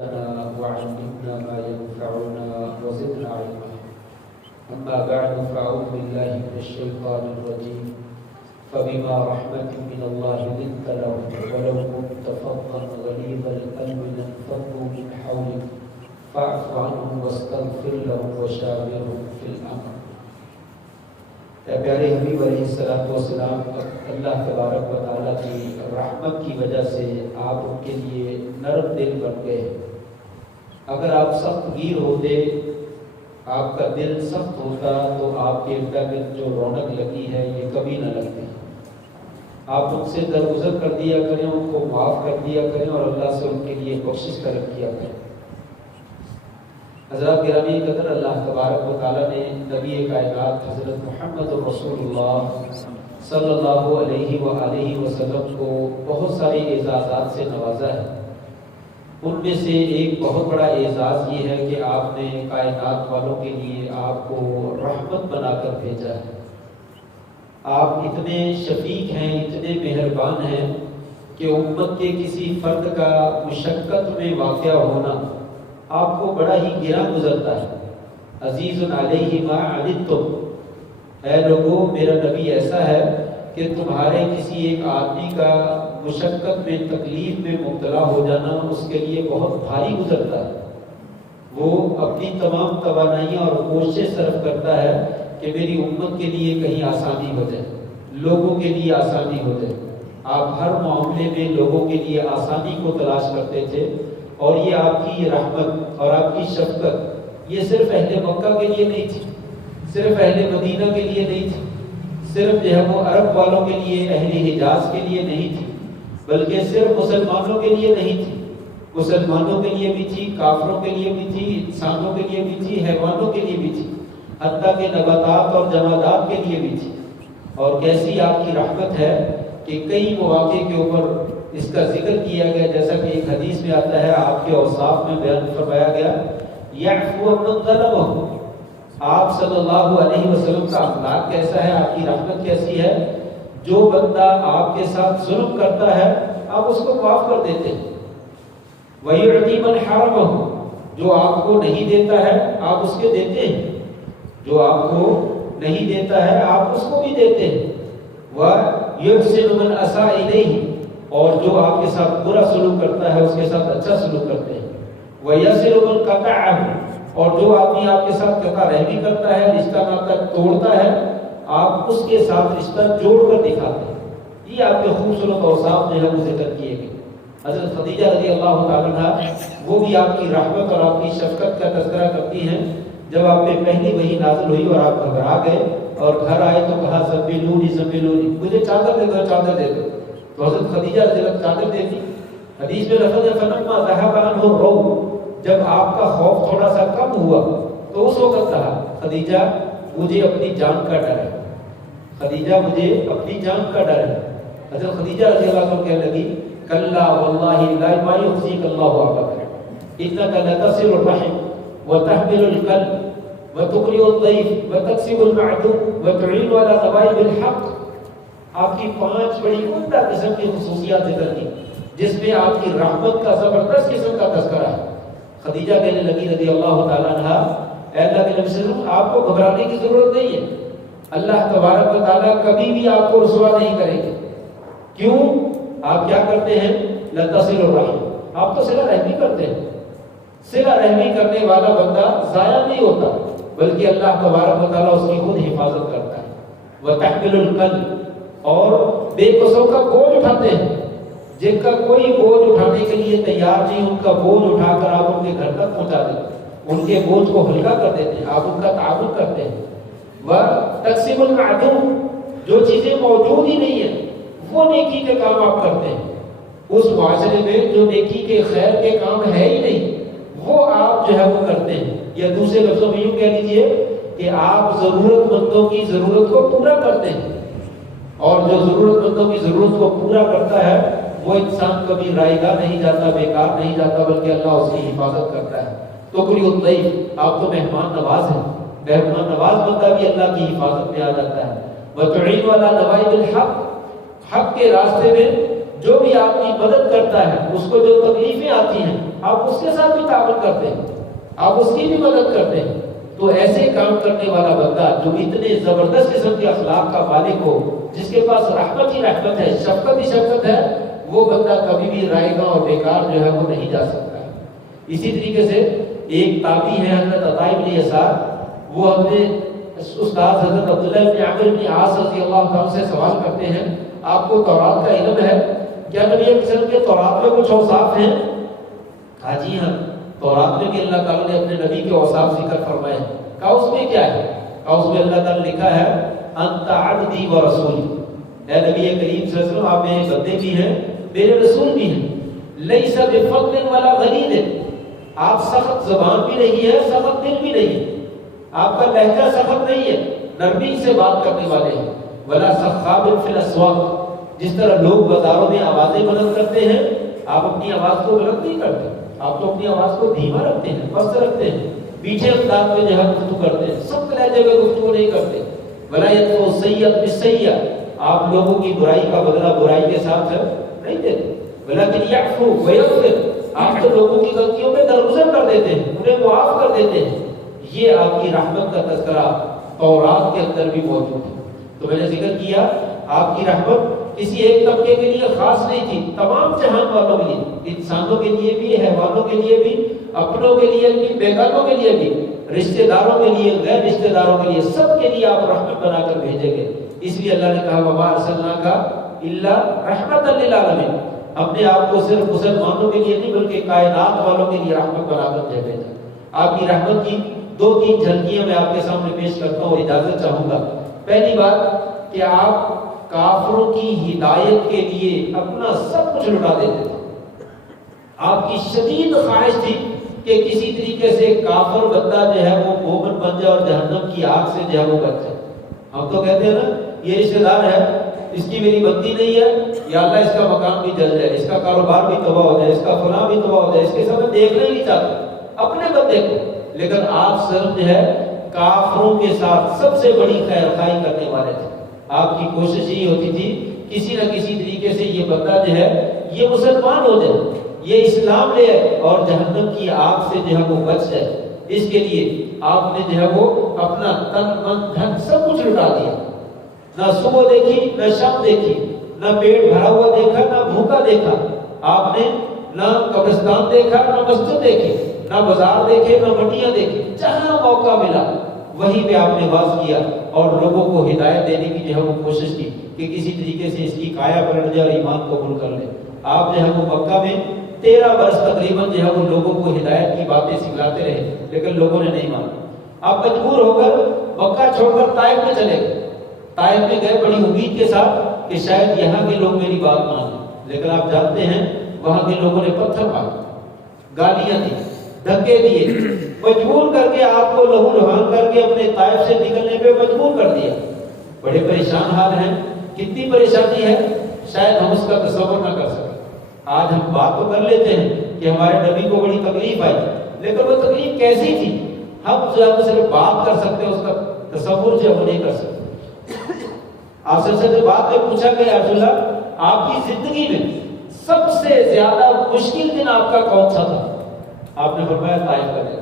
وعلمنا ما ينفعنا وزدنا علما. أما بعد فأعوذ بالله من الشيطان الرجيم. فبما رحمة من الله لنت لهم ولو كنت فظا غليظ القلب لانفضوا من حولك فاعف عنهم واستغفر لهم وشاورهم في الأمر. اے پیارے حبیب علیہ السلام، اللہ تبارک و تعالیٰ کی رحمت کی وجہ سے آپ ان کے لیے نرم دل بن گئے. اگر آپ سخت گیر ہوتے، آپ کا دل سخت ہوتا تو آپ کے ارد گرد جو رونق لگی ہے یہ کبھی نہ لگتی. آپ ان سے درگزر کر دیا کریں، ان کو معاف کر دیا کریں اور اللہ سے ان کے لیے بخشش طلب کیا کریں. حضرات گرامی قدر، اللہ تبارک و تعالیٰ نے نبی کائنات حضرت محمد رسول اللہ صلی اللہ علیہ وآلہ وسلم کو بہت سارے اعزازات سے نوازا ہے. ان میں سے ایک بہت بڑا اعزاز یہ ہے کہ آپ نے کائنات والوں کے لیے آپ کو رحمت بنا کر بھیجا ہے. آپ اتنے شفیق ہیں، اتنے مہربان ہیں کہ امت کے کسی فرد کا مشقت میں واقع ہونا آپ کو بڑا ہی گرا گزرتا ہے. عزیز علیہ ما عنتم، اے لوگو میرا نبی ایسا ہے کہ تمہارے کسی ایک آدمی کا مشقت میں، تکلیف میں مبتلا ہو جانا اس کے لیے بہت بھاری گزرتا ہے. وہ اپنی تمام توانائیاں اور کوششیں صرف کرتا ہے کہ میری امت کے لیے کہیں آسانی ہو جائے، لوگوں کے لیے آسانی ہو جائے. آپ ہر معاملے میں لوگوں کے لیے آسانی کو تلاش کرتے تھے، اور یہ آپ کی رحمت اور آپ کی شفقت یہ صرف اہل مکہ کے لیے نہیں تھی، صرف اہل مدینہ کے لیے نہیں تھی، صرف جو ہے وہ عرب والوں کے لیے، اہل حجاز کے لیے نہیں تھی، بلکہ صرف مسلمانوں کے لیے نہیں تھی، مسلمانوں کے لیے بھی تھی، کافروں کے لیے بھی تھی، انسانوں کے لیے بھی تھی، حیوانوں کے لیے بھی تھی، حتیٰ کہ نباتات اور جمادات کے لیے بھی تھی. اور کیسی آپ کی رحمت ہے کہ کئی مواقع کے اوپر اس کا ذکر کیا گیا، جیسا کہ ایک حدیث میں آتا ہے، آپ کے اوصاف میں بیان فرمایا گیا یعفو عمن ظلمہ. آپ صلی اللہ علیہ وسلم کا اخلاق کیسا ہے، آپ کی رحمت کیسی ہے، جو بندہ آپ کے ساتھ ظلم کرتا ہے آپ اس کو معاف کر دیتے ہیں. وَيُعْطِي مَنْ حَرَمَهُ، جو آپ کو نہیں دیتا ہے آپ اس کے دیتے ہیں، جو آپ کو نہیں دیتا ہے آپ اس کو بھی دیتے ہیں. وَيُحْسِنُ مَنْ أَسَاءَ إِلَيْهِ، اور جو آپ کے ساتھ برا سلوک کرتا ہے اس کے ساتھ اچھا سلوک کرتے ہیں. وَيَصِلُ مَنْ قَطَعَهُ، اور جو آدمی آپ کے ساتھ قطع رحمی کرتا ہے، رشتہ ناطہ توڑتا ہے، آپ اس کے ساتھ رشتہ جوڑ کر دکھاتے ہیں. یہ آپ کے خوبصورت اوصاف جو ہے وہ ذکر کیے گئے. حضرت خدیجہ رضی اللہ تعالیٰ عنہ وہ بھی آپ کی رحمت اور آپ کی شفقت کا تذکرہ کرتی ہیں. جب آپ پہ پہلی وحی نازل ہوئی اور آپ گھبرا گئے اور گھر آئے تو کہا زملونی زملونی، مجھے چادر دے دو، چادر دے دو. تو حضرت خدیجہ رضی اللہ چادر دے دی. حدیث میں لفظ ہے فلما ذهب عنه الروع، جب آپ کا خوف تھوڑا سا کم ہوا تو اس وقت کہا خدیجہ مجھے اپنی جان کا ڈر ہے، خدیجہ مجھے اپنی جان کا ڈر ہے. حضرت خدیجہ رضی اللہ عنہ کہنے لگی کلا واللہ لا ما يخزيك الله ابدا انك لتصل الرحم وتحمل القلب وتقرئ الضيف وتكسب المعدوم وتعين على نوائب الحق. آپ کی 5 بڑی عمدہ قسم کی خصوصیات ذکر کی جس میں آپ کی رحمت کا زبردست قسم کا تذکرہ ہے. خدیجہ کہنے لگی رضی اللہ تعالیٰ عنہ اے اللہ کے نبی صلی اللہ علیہ وسلم آپ کو گھبرانے کی ضرورت نہیں ہے، اللہ تبارک و تعالیٰ کبھی بھی آپ کو رسوا نہیں کریں گے. کیوں؟ آپ کیا کرتے ہیں؟ لتصل الرحم، آپ تو صلہ رحمی کرتے ہیں. صلہ رحمی کرنے والا بندہ ضائع نہیں ہوتا بلکہ اللہ تبارک و تعالیٰ اس کی خود حفاظت کرتا ہے. وتحمل القلب، اور بے کسوں کا بوجھ اٹھاتے ہیں، جن کا کوئی بوجھ اٹھانے کے لیے تیار نہیں ان کا بوجھ اٹھا کر آپ ان کے گھر تک پہنچا دیتے ہیں، ان کے بوجھ کو ہلکا کر دیتے ہیں، آپ ان کا تعاون کرتے ہیں. وتکسب المعدوم، جو چیزیں موجود ہی نہیں ہیں وہ نیکی کے کام آپ کرتے ہیں. اس معاشرے میں جو نیکی کے خیر کے کام ہے ہی نہیں وہ آپ جو ہے وہ کرتے ہیں. یا دوسرے لفظوں میں یوں کہہ لیجئے کہ آپ ضرورت مندوں کی ضرورت کو پورا کرتے ہیں، اور جو ضرورت مندوں کی ضرورت کو پورا کرتا ہے وہ انسان کبھی رائے گاہ نہیں جاتا، بیکار نہیں جاتا بلکہ اللہ اس کی حفاظت کرتا ہے. تو کوئی الضیف، آپ تو مہمان نواز ہیں، مہمان نواز بندہ بھی اللہ کی حفاظت میں آ جاتا ہے. وتعین علی نوائب الحق، حق کے راستے میں جو بھی آدمی مدد کرتا ہے، اس کو جو تکلیفیں آتی ہیں، آپ اس کے ساتھ بھی تعاون کرتے ہیں، آپ اس کی بھی مدد کرتے ہیں، تو ایسے کام کرنے والا بندہ جو اتنے زبردست قسم کے اخلاق کا مالک ہو، جس کے پاس رحمت ہی رحمت ہے، شفقت ہی شفقت ہے، وہ بندہ کبھی بھی رائے گاں اور بیکار جو ہے وہ نہیں جا سکتا ہے۔ اسی طریقے سے ایک تابعی ہے حضرت عطاء بن یسار، وہ اپنے استاد حضرت عبداللہ بن عمرو بن عاص رضی اللہ عنہ سے سوال کرتے ہیں، آپ کو تورات کا علم ہے؟ کیا نبی علیہ السلام کے تورات میں کچھ اوصاف ہیں؟ کہا جی ہاں، تورات میں بھی اللہ تعالیٰ نے اپنے نبی کے اوصاف ذکر فرمائے ہیں۔ کہا اس میں کیا ہے؟ کہا اس میں اللہ تعالیٰ نے لکھا ہے انت عبدی و رسولی، اے نبی کریم صلی اللہ علیہ وسلم آپ میرے بندے بھی ہیں، میرے رسول بھی ہیں۔ لیس بفظ ولا غلیظ، آپ سخت زبان بھی نہیں ہے، سخت دل بھی نہیں ہے، آپ کا لہجہ سخت نہیں ہے، نرمی سے بات کرنے والے ہیں۔ ولا سخاب فی الاسواق، جس طرح لوگ بازاروں میں آوازیں بلند کرتے ہیں، آپ اپنی آواز کو بلند نہیں کرتے، آپ تو اپنی آواز کو دھیما رکھتے ہیں، پست رکھتے ہیں، میٹھے انداز میں جو ہے گفتگو کرتے ہیں، سخت لہجے میں گفتگو نہیں کرتے۔ ولا یدفع السیئۃ بالسیئۃ، آپ لوگوں کی برائی کا بدلہ برائی کے ساتھ نہیں دیتے۔ ولکن یعفو ویغفر، آپ تو لوگوں کی غلطیوں میں درگزر کر دیتے ہیں، انہیں معاف کر دیتے ہیں۔ یہ آپ کی رحمت کا تذکرہ تورات کے اندر بھی موجود ہے۔ تو میں نے ذکر کیا آپ کی رحمت کسی ایک طبقے کے لیے خاص نہیں تھی، تمام جہان والوں کے لیے، انسانوں کے لیے بھی، حیوانوں کے لیے بھی، اپنوں کے لیے بھی، بیگانوں کے لیے بھی، رشتہ داروں کے لیے، غیر رشتہ داروں کے لیے، سب کے لیے آپ رحمت بنا کر بھیجیں گے۔ اس لیے اللہ نے کہا وما ارسلناک الا رحمۃ للعالمین، ہم نے آپ کو صرف مسلمانوں کے لیے نہیں بلکہ کائنات والوں کے لیے رحمت بنا کر بھیجا۔ آپ کی رحمت کی دو تین جھلکیاں میں آپ کے سامنے پیش کرتا ہوں اور اجازت چاہوں گا۔ پہلی بات کہ آپ کافروں کی ہدایت کے لیے اپنا سب کچھ لٹا دیتے تھے، آپ کی شدید خواہش تھی کہ کسی طریقے سے کافر بندہ جو ہے وہ مومن بن جائے اور جہنم کی آگ سے جو ہے وہ بچ جائے۔ ہم تو کہتے ہیں نا یہ رشتہ دار ہے، اس کی میری بنتی نہیں ہے، یا اللہ اس کا مکان بھی جل جائے، اس کا کاروبار بھی تباہ ہو جائے، اس کا فلاں بھی تباہ ہو جائے، اس کے ساتھ دیکھنا ہی نہیں چاہتے اپنے بندے کو۔ لیکن آپ صرف جو ہے کافروں کے ساتھ سب سے بڑی خیر خواہی کرنے والے تھے۔ آپ کی کوشش یہی ہوتی تھی کسی نہ کسی طریقے سے یہ بندہ جو ہے یہ مسلمان ہو جائے، یہ اسلام لے آئے اور جہنم کی آگ سے جو ہے وہ بچ جائے۔ اس کے لیے آپ نے جو ہے وہ اپنا تن من دھن سب کچھ لٹا دیا، نہ صبح دیکھی نہ شام دیکھی، نہ پیٹ بھرا ہوا دیکھا نہ بھوکا دیکھا، آپ نے نہ قبرستان دیکھا نہ مسجد دیکھی، نہ بازار دیکھے نہ منڈیاں دیکھی، جہاں موقع ملا وہیں پہ آپ نے واز کیا اور لوگوں کو ہدایت دینے کی جو ہے وہ کوشش کی کہ کسی طریقے سے اس کی کایا پلٹ جائے اور ایمان قبول کر لے۔ آپ جو ہے وہ مکہ میں 13 برس تقریباً جو ہے وہ لوگوں کو ہدایت کی باتیں سکھلاتے رہے، لیکن لوگوں نے نہیں مانا۔ آپ مجبور ہو کر مکہ چھوڑ کر طائف میں چلے گئے، طائف میں گئے بڑی امید کے ساتھ کہ شاید یہاں کے لوگ میری بات مان لیں، لیکن آپ جانتے ہیں وہاں کے لوگوں نے پتھر مارے، گالیاں دی، دھکے دیے، مجبور کر کے آپ کو لہو لہان کر کے اپنے طائف سے نکلنے پہ مجبور کر دیا۔ بڑے پریشان حال ہیں، کتنی پریشانی ہے شاید ہم اس کا تصور نہ کر سکیں۔ آج ہم بات تو کر لیتے ہیں کہ ہمارے نبی کو بڑی تکلیف آئی، لیکن وہ تکلیف کیسی تھی ہم صرف بات کر سکتے ہیں، اس کا تصور جو ہم نہیں کر سکتے۔ آپ سے بات میں پوچھا کہ یا رسول اللہ آپ کی زندگی میں سب سے زیادہ مشکل دن آپ کا کون سا تھا؟ آپ نے فرمایا طائف کا دن۔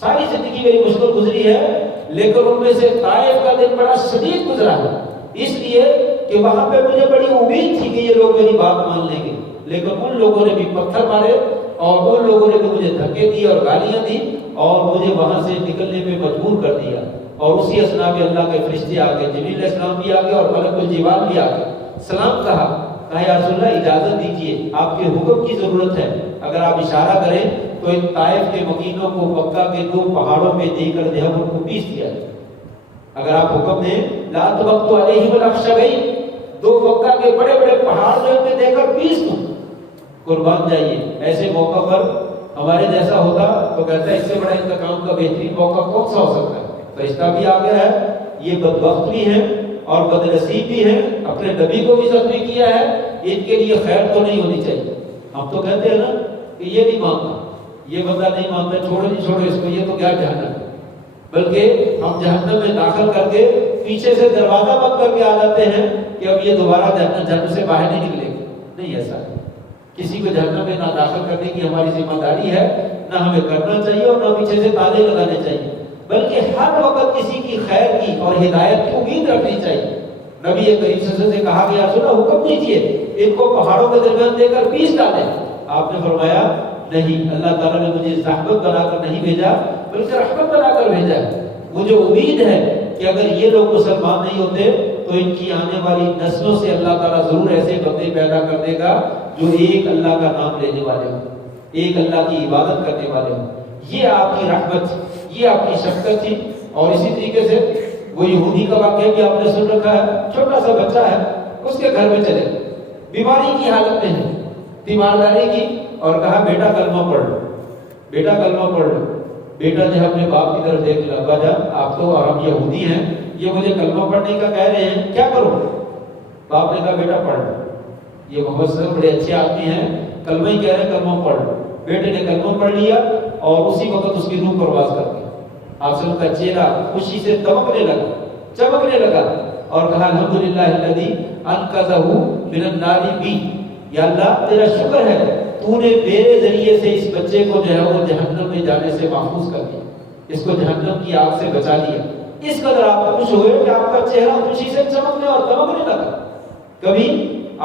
ساری زندگی میری مشکل گزری ہے لیکن ان میں سے طائف کا دن بڑا شدید گزرا ہے، اس لیے کہ وہاں پہ مجھے بڑی امید تھی کہ یہ لوگ میری بات مان لیں گے، لیکن ان لوگوں نے بھی پتھر مارے اور ان لوگوں نے بھی مجھے دھکے دی اور گالیاں دی اور مجھے وہاں سے نکلنے پہ مجبور کر دیا۔ اور اسی اثنا میں اللہ کے فرشتے آ گئے، جبریل علیہ السلام بھی آ گئے اور ملک الجبال بھی آ گئے، سلام کہا یا رسول اللہ اجازت دیجیے، آپ کے حکم کی ضرورت ہے، اگر آپ اشارہ کریں تو ان طائف کے مکینوں کو مکہ کے 2 پہاڑوں پہ دے کر جو ہے ان کو پیس دیا جائے۔ اگر آپ حکم دیں لا تبقوا علیہم الاخشبین، 2 مکہ کے بڑے بڑے پہاڑ جو ان پہ دے کر پیس دوں، قربان جائیے۔ ایسے موقع پر ہمارے جیسا ہوتا تو کہتا ہے اس سے بڑا انتقام کا بہترین موقع کون سا ہو سکتا ہے؟ فرشتہ بھی آ گیا ہے، یہ بدبخت بھی ہیں اور بدنصیب بھی ہیں، اپنے نبی کو بھی زخمی کیا ہے، ان کے لیے خیر تو نہیں ہونی چاہیے۔ ہم تو کہتے ہیں نا کہ یہ نہیں مانتا، یہ بندہ نہیں مانتا، چھوڑو نہیں چھوڑو اس کو، یہ تو کیا جہنم ہے، بلکہ ہم جہنم میں داخل کر کے پیچھے سے دروازہ بند کر کے آ جاتے ہیں کہ اب یہ دوبارہ جہنم سے باہر نہیں نکلے گا۔ نہیں ایسا ہے. کسی کو جہنم میں نہ داخل کرنے کی ہماری ذمہ داری ہے، نہ ہمیں کرنا چاہیے اور نہ پیچھے سے تالے لگانے چاہیے، بلکہ ہر وقت کسی کی خیر کی اور ہدایت کی امید رکھنی چاہیے. نبی کریم صلی اللہ علیہ وسلم سے کہا گیا سنا حکم دیجیے ان کو پہاڑوں کے درمیان دے کر پیس ڈالیں. آپ نے فرمایا نہیں، اللہ تعالیٰ نے مجھے زحمت بنا کر نہیں بھیجا بلکہ رحمت بنا کر بھیجا ہے. مجھے امید ہے کہ اگر یہ لوگ مسلمان نہیں ہوتے تو ان کی آنے والی نسلوں سے اللہ تعالیٰ ضرور ایسے بندے پیدا کر دے گا جو ایک اللہ کا نام لینے والے ہوں، ایک اللہ کی عبادت کرنے والے ہوں. یہ آپ کی رحمت، یہ آپ کی شفقت تھی. اور اسی طریقے سے وہ یہودی کا واقعہ بھی آپ نے سن رکھا ہے. چھوٹا سا بچہ ہے، اس کے گھر میں چلے، بیماری کی حالت میں ہے، تیمارداری کی، اور کہا بیٹا کلمہ پڑھ لو، بیٹا کلمہ پڑھ لو. بیٹا جو اپنے باپ کی طرف دیکھ لیا، ابا جان آپ تو اور ہم یہودی ہیں، یہ مجھے کلمہ پڑھنے کا کہہ رہے ہیں، کیا کروں؟ باپ نے کہا بیٹا پڑھ لو، یہ محمد صاحب بڑے اچھے آدمی ہیں، کلمہ ہی کہہ رہے ہیں، کلمہ پڑھ لو. بیٹے نے کلمہ پڑھ لیا اور اسی وقت اس کی روح پرواز کر دی. آپ سب کا چہرہ خوشی سے دمکنے لگا، چمکنے لگا، اور کہا الحمدللہ الذی انقذہ من النار بی. یا اللہ تیرا شکر ہے تو نے میرے ذریعے سے اس بچے کو جو ہے وہ جہنم میں جانے سے محفوظ کر دیا، اس کو جہنم کی آگ سے بچا لیا. اس قدر آپ خوش ہوئے کہ آپ کا چہرہ خوشی سے چمکنے اور دمکنے لگا. کبھی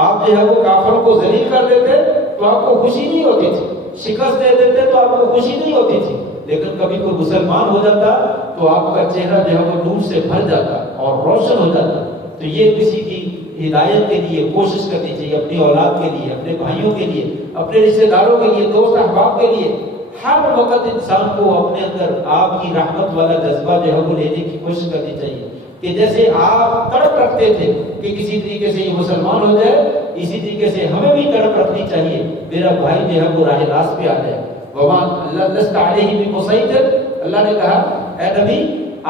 آپ جو ہے وہ کافر کو ذلیل کر دیتے تو آپ کو خوشی نہیں ہوتی تھی، شکست دے دیتے تو آپ کو خوشی نہیں ہوتی تھی، لیکن کبھی کوئی مسلمان ہو جاتا تو آپ کا چہرہ جو ہے وہ نور سے بھر جاتا اور روشن ہو جاتا. تو یہ کسی کی ہدایت کے لیے کوشش کرنی چاہیے، اپنی اولاد کے لیے، اپنے بھائیوں کے لیے، اپنے رشتہ داروں کے لیے، دوست احباب کے لیے. ہر وقت انسان کو اپنے اندر آپ کی رحمت والا جذبہ جو ہے وہ لینے کی کوشش کرنی چاہیے کہ جیسے آپ تڑپ رکھتے تھے کہ کسی طریقے سے یہ مسلمان ہو جائے، اسی طریقے سے ہمیں بھی تڑپ رکھنی چاہیے میرا بھائی جو ہے وہ راہ راست پہ آ جائے. اللہ لست علیہ بمسیطر، اللہ نے کہا اے نبی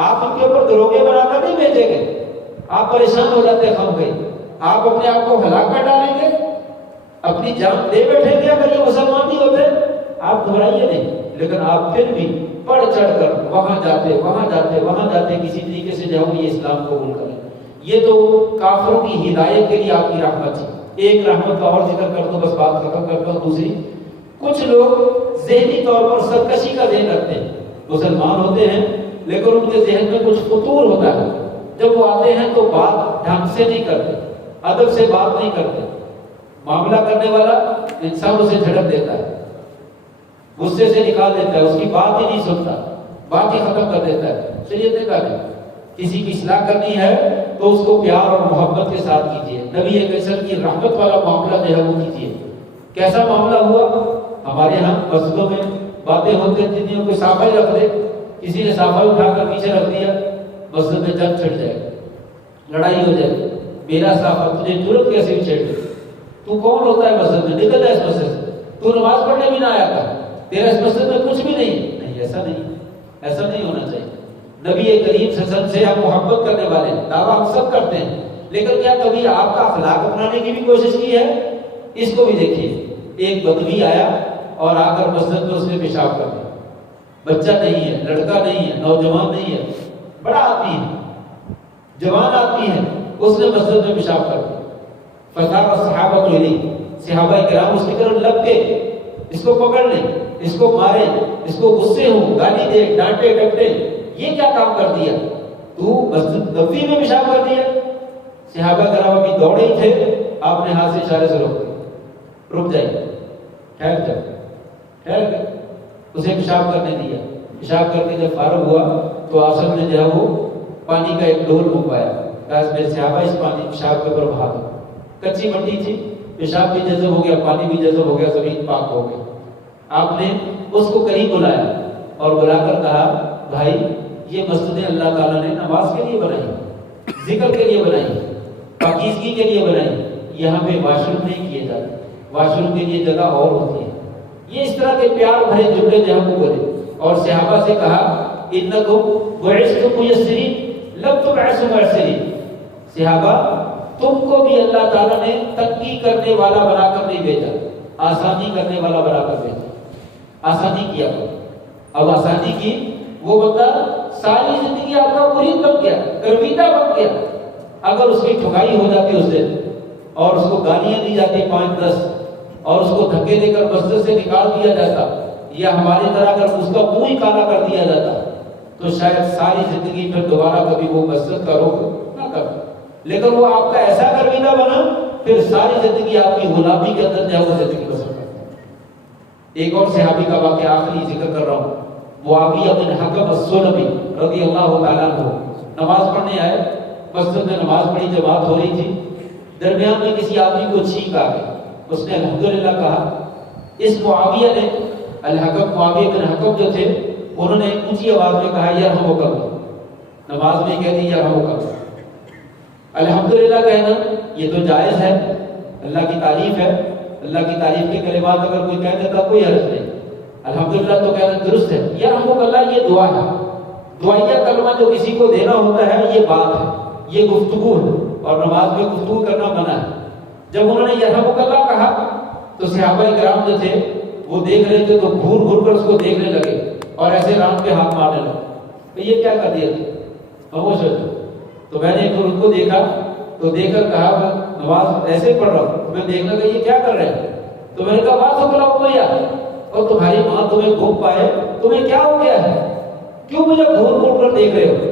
آپ ان کے اوپر دروغے بنا کر نہیں بھیجیں گے. آپ پریشان ہو جاتے خم گئے، آپ اپنے آپ کو ہلاک کر ڈالیں گے، اپنی جان دے بیٹھیں گے اگر یہ مسلمان نہیں ہوتے. آپ گھبرائیے نہیں، لیکن آپ پھر بھی بڑھ چڑھ کر وہاں جاتے کسی طریقے سے جو ہے یہ اسلام قبول کریں. یہ تو کافروں کی ہدایت کے لیے آپ کی رحمت تھی. ایک رحمت کا اور ذکر کر دو، بس بات ختم کرتا ہوں. دوسری، کچھ لوگ ذہنی طور پر سرکشی کا ذہن رکھتے ہیں، مسلمان ہوتے ہیں لیکن ان کے ذہن میں کچھ فطور ہوتا ہے. جب وہ آتے ہیں تو بات ڈھنگ سے نہیں کرتے، ادب سے بات نہیں کرتے. معاملہ کرنے والا انسان اسے جھڑک دیتا ہے، غصے سے نکال دیتا ہے، اس کی بات ہی نہیں سنتا، بات ہی ختم کر دیتا ہے. شریعت نے کہا نہیں، کسی کی اصلاح کرنی ہے تو اس کو پیار اور محبت کے ساتھ کیجیے. نبی کریم صلی اللہ علیہ وسلم کی رحمت والا معاملہ جو ہے وہ کیجیے. کیسا معاملہ ہوا؟ ہمارے ہاں مسجدوں میں باتیں ہوتی ہیں، جن کو صافہ ہی رکھ دے، کسی نے صافہ اٹھا کر پیچھے رکھ دیا، مسجد میں جنگ چھڑ جائے، لڑائی ہو جائے. میرا صافہ تجھے جرت کیسے بھی چھیڑ دے؟ تو کون ہوتا ہے مسجد میں؟ نکل جائے اس مسجد سے، تو نماز پڑھنے بھی نہ آیا تھا، تیرا اس مسجد میں کچھ بھی نہیں. ایسا نہیں ہونا چاہیے. نبی کریم صلی اللہ علیہ وسلم سے ہم محبت کرنے والے ہیں، دعویٰ ہم سب کرتے ہیں، لیکن کیا کبھی آپ کا اخلاق اپنانے کی بھی کوشش کی ہے؟ اس کو بھی دیکھیے. ایک بدوی آیا اور آ کر مسجد میں اس نے پیشاب کر دیا. بچہ نہیں ہے، لڑکا نہیں ہے، نوجوان نہیں ہے، بڑا آدمی ہے، جوان آدمی ہے، اس نے مسجد میں پیشاب کر دیا. فقال الصحابہ الیہ، صحابہ کرام اس کی طرف لگ کے اس کو پکڑ لیں، اس کو ماریں، اس کو غصے ہوں، گالی دے، ڈانٹے ڈپٹے. یہ کیا کام کر دیا؟ تو مسجد نبوی میں پیشاب کر دیا. صحابہ کرام ابھی دوڑے ہی تھے، آپ نے ہاتھ سے اشارے سے روک دیا، رک جائیے، ٹھہر گئے. اسے پیشاب کرنے دیا. پیشاب کر کے جب فارغ ہوا تو آپ سب نے جو ہے وہ پانی کا ایک ڈول منگوایا. کہا میرے صحابہ اس پانی پیشاب کے اوپر بہا دو. کچی مٹی تھی، پیشاب بھی جذب ہو گیا، پانی بھی جذب ہو گیا، زمین پاک ہو گئی. آپ نے اس کو قریب بلایا اور بلا کر کہا بھائی یہ مسجدیں اللہ تعالیٰ نے نماز کے لیے بنائی، ذکر کے لیے بنائی، پاکیزگی کے لیے بنائی. یہاں پہ واش روم نہیں کیے جاتے، واش روم کے لیے جگہ اور ہوتی ہے. یہ اس طرح کے پیار بھرے جملے جو ہم کو بولے. اور صحابہ سے کہا انکم بعثتم میسرین لم تبعثوا معسرین. صحابہ تم کو بھی اللہ تعالیٰ نے تنگی کرنے والا بنا کر نہیں بھیجا، آسانی کرنے والا بنا کر بھیجا. آسانی کیا، اب آسانی کی، وہ بندہ ساری زندگی آپ کا مرید بن گیا، گرویدہ بن گیا. اگر اس کی ٹھکائی ہو جاتی اس دن اور اس کو گالیاں دی جاتی 5-10 اور اس کو دھکے دے کر مسجد سے نکال دیا جاتا، یا ہماری طرح اگر اس کا منہ ہی کالا کر دیا جاتا تو شاید ساری زندگی پھر دوبارہ کبھی وہ مسجد کا رخ نہ کرتا، لیکن وہ آپ کا ایسا کروینا بنا پھر ساری زندگی آپ کی غلامی کے اندر جو ہے وہ زندگی بسر کرتا ہے۔ ایک اور صحابی کا واقعہ آخری ذکر کر رہا ہوں، معاویہ بن حکم السلمی رضی اللہ تعالیٰ عنہ نماز پڑھنے آئے، مسجد میں نماز پڑھی، جماعت ہو رہی تھی، درمیان میں کسی آدمی کو چھینک آ گئی، اس نے الحمدللہ کہا۔ اس معاویہ نے معاویہ بن حکم جو تھے انہوں نے اونچی آواز میں کہا یرحمک اللہ، نماز میں کہہ دی یرحمک اللہ۔ الحمدللہ کہنا یہ تو جائز ہے، اللہ کی تعریف ہے، اللہ کی تعریف کے کلمات اگر کوئی کہہ دیتا کوئی حرج نہیں، الحمدللہ تو کہنا درست ہے۔ یرحمک اللہ یہ دعا ہے، دعائیہ کلمہ جو کسی کو دینا ہوتا ہے یہ بات ہے، یہ گفتگو ہے، اور نماز میں گفتگو کرنا منع ہے۔ جب انہوں نے یرحمک اللہ کہا تو صحابہ کرام جو تھے وہ دیکھ رہے تھے تو گھور گھور کر اس کو دیکھنے لگے اور ایسے ران پہ ہاتھ مارنے لگے کہ یہ کیا کر دیا خاموش ہو جاؤ۔ تو میں نے ان کو دیکھا تو دیکھ کر کہا میں نماز ایسے پڑھ رہا ہوں، میں دیکھنا کہ یہ کیا کر رہے ہیں، تو میں نے کہا بات ہو کلا ہو یار، اور تمہاری ماں تمہیں گھوم پائے، تمہیں کیا ہو گیا ہے، کیوں مجھے گھور گھور کر دیکھ رہے ہو؟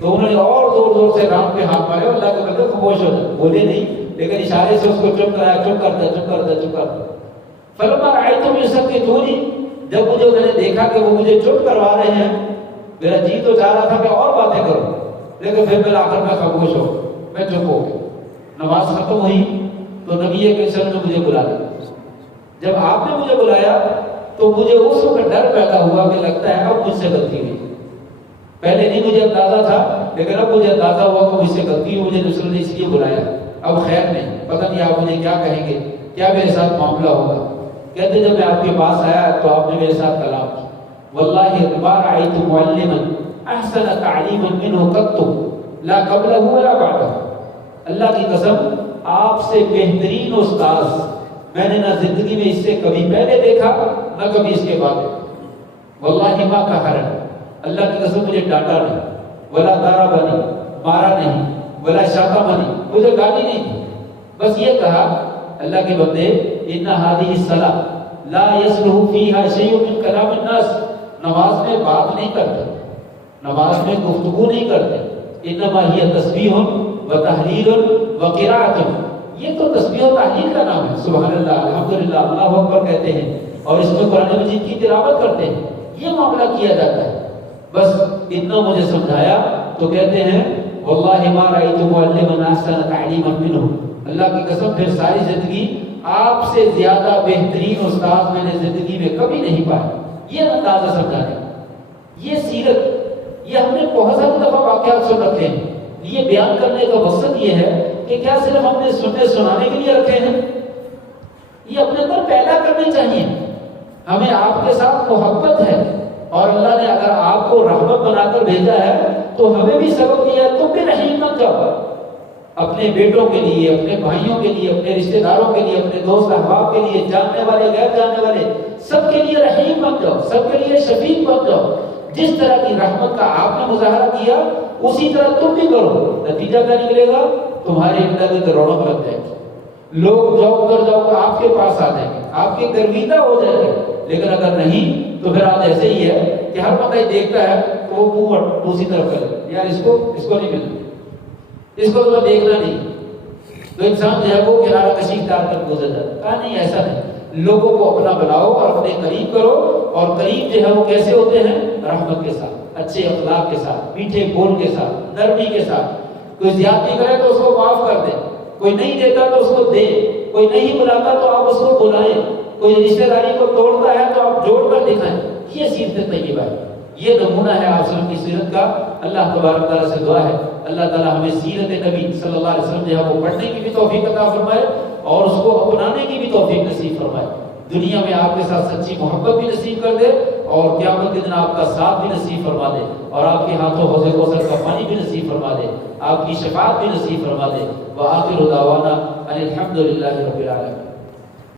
تو انہوں نے اور زور زور سے ران پہ ہاتھ مارے، اللہ کے بندے خاموش ہو جاؤ، بولے نہیں لیکن اشارے سے اس کو چپ کرایا، چپ کرتا چپ کرتا چپ کرتا۔ فلما رأيتم يسكتوني، جب مجھے میں نے دیکھا کہ وہ مجھے چپ کروا رہے ہیں، میرا جی تو چاہ رہا تھا کہ اور باتیں کروں، لیکن پھر میں آخر میں خاموش ہو، میں چپ ہو گیا۔ نماز ختم ہوئی تو نبی کے سر نے مجھے بلا لیا۔ جب آپ نے مجھے بلایا تو مجھے اس وقت ڈر پیدا ہوا کہ لگتا ہے اب مجھ سے غلطی ہوئی، پہلے نہیں مجھے اندازہ تھا لیکن اب مجھے اندازہ ہوا کہ مجھ سے غلطی ہوئی، مجھے دوسرے نے اس لیے بلایا، اب خیر نہیں، پتہ نہیں آپ مجھے کیا کہیں گے، کیا میرے ساتھ معاملہ ہوگا۔ کہتے جب میں آپ کے پاس آیا تو آپ نے میرے ساتھ کلام کیا، واللہ ما رأيت معلما احسن تعلیما منه قط لا قبلہ ولا بعدہ، اللہ کی قسم آپ سے بہترین استاذ میں نے نہ زندگی میں اس سے کبھی پہلے دیکھا نہ کبھی اس کے بعد دیکھا۔ واللہ ما قہر، اللہ کی قسم مجھے ڈانٹا نہیں، ولا ضربنی، مارا نہیں، ولا شتمنی، مجھے گالی نہیں دی، بس یہ کہا اللہ کے بندے ان هذه الصلاۃ لا يصلح فيها شيء من كلام الناس، نماز میں بات نہیں کرتے، نماز میں گفتگو نہیں کرتے، انما هي تسبیح و تحلیل و قراءۃ، یہ تو تسبیح و تحلیل کا نام ہے، سبحان اللہ، الحمدللہ، اللہ اکبر کہتے ہیں اور اس میں قرآن مجید کی تلاوت کرتے ہیں، یہ معاملہ کیا جاتا ہے۔ بس اتنا مجھے سمجھایا تو کہتے ہیں واللہ ما رأيت معلما احسن تعلیما منه، اللہ کی قسم پھر ساری زندگی آپ سے زیادہ بہترین استاد میں نے زندگی میں کبھی نہیں پایا۔ یہ اندازہ سمجھانے، یہ سیرت، یہ ہم نے بہت ساری دفعہ واقعات سن رکھے ہیں، یہ بیان کرنے کا مقصد یہ ہے کہ کیا صرف ہم نے سننے سنانے کے لیے رکھے ہیں، یہ اپنے اندر پیدا کرنے چاہیے۔ ہمیں آپ کے ساتھ محبت ہے اور اللہ نے اگر آپ کو رحمت بنا کر بھیجا ہے تو ہمیں بھی سبق دیا ہے، تم بھی رحیم بن جاؤ اپنے بیٹوں کے لیے، اپنے بھائیوں کے لیے، اپنے رشتہ داروں کے لیے، اپنے دوست احباب کے لیے، جاننے والے غیر جاننے والے، سب کے لیے رحیم بن جاؤ، سب کے لیے شفیق بن جاؤ۔ جس طرح کی رحمت کا آپ نے مظاہرہ کیا اسی طرح تم بھی کرو، نتیجہ کیا نکلے گا؟ تمہارے اندر رونق لگ جائے گی، لوگ جاؤ کر جاؤ آپ کے پاس آ جائیں گے، آپ کی گرویدہ ہو جائے گے۔ لیکن اگر نہیں تو پھر آج ایسے ہی ہے کہ ہر بندہ دیکھتا ہے تو وہ منہ دوسری طرف کرے، یار اس کو نہیں ملنا، اس کو تو دیکھنا نہیں، تو انسان جو ہے وہ کنارہ کشی اختیار کر گزر جاتا ہے۔ کہا نہیں ایسا نہیں، لوگوں کو اپنا بناؤ اور اپنے قریب کرو، اور قریب جو ہے وہ کیسے ہوتے ہیں؟ رحمت کے ساتھ، اچھے اخلاق کے ساتھ، میٹھے بول کے ساتھ، نرمی کے ساتھ۔ کوئی زیادتی کرے تو اس کو معاف کر دیں، کوئی نہیں دیتا تو اس کو دے، کوئی نہیں بلاتا تو آپ اس کو بلائیں، کوئی رشتہ داری کو توڑتا ہے تو آپ جوڑ کر دکھائیں۔ یہ سیرت طیبہ ہے، یہ نمونہ ہے آپ صلی اللہ علیہ وسلم کی سیرت کا۔ اللہ تبارک تعالیٰ سے دعا ہے اللہ تعالیٰ ہمیں سیرت نبی صلی اللہ علیہ وسلم جو ہے وہ پڑھنے کی بھی توفیق عطا فرمائے اور اس کو اپنانے کی بھی توفیق نصیب فرمائے، دنیا میں آپ کے ساتھ سچی محبت بھی نصیب کر دے اور قیامت کے دن آپ کا ساتھ بھی نصیب فرما دے، اور آپ کے ہاتھوں حوض کوثر کا پانی بھی نصیب فرما دے، آپ کی شفاعت بھی نصیب فرما دے۔ وآخر دعوانا ان الحمد للہ رب العالمین۔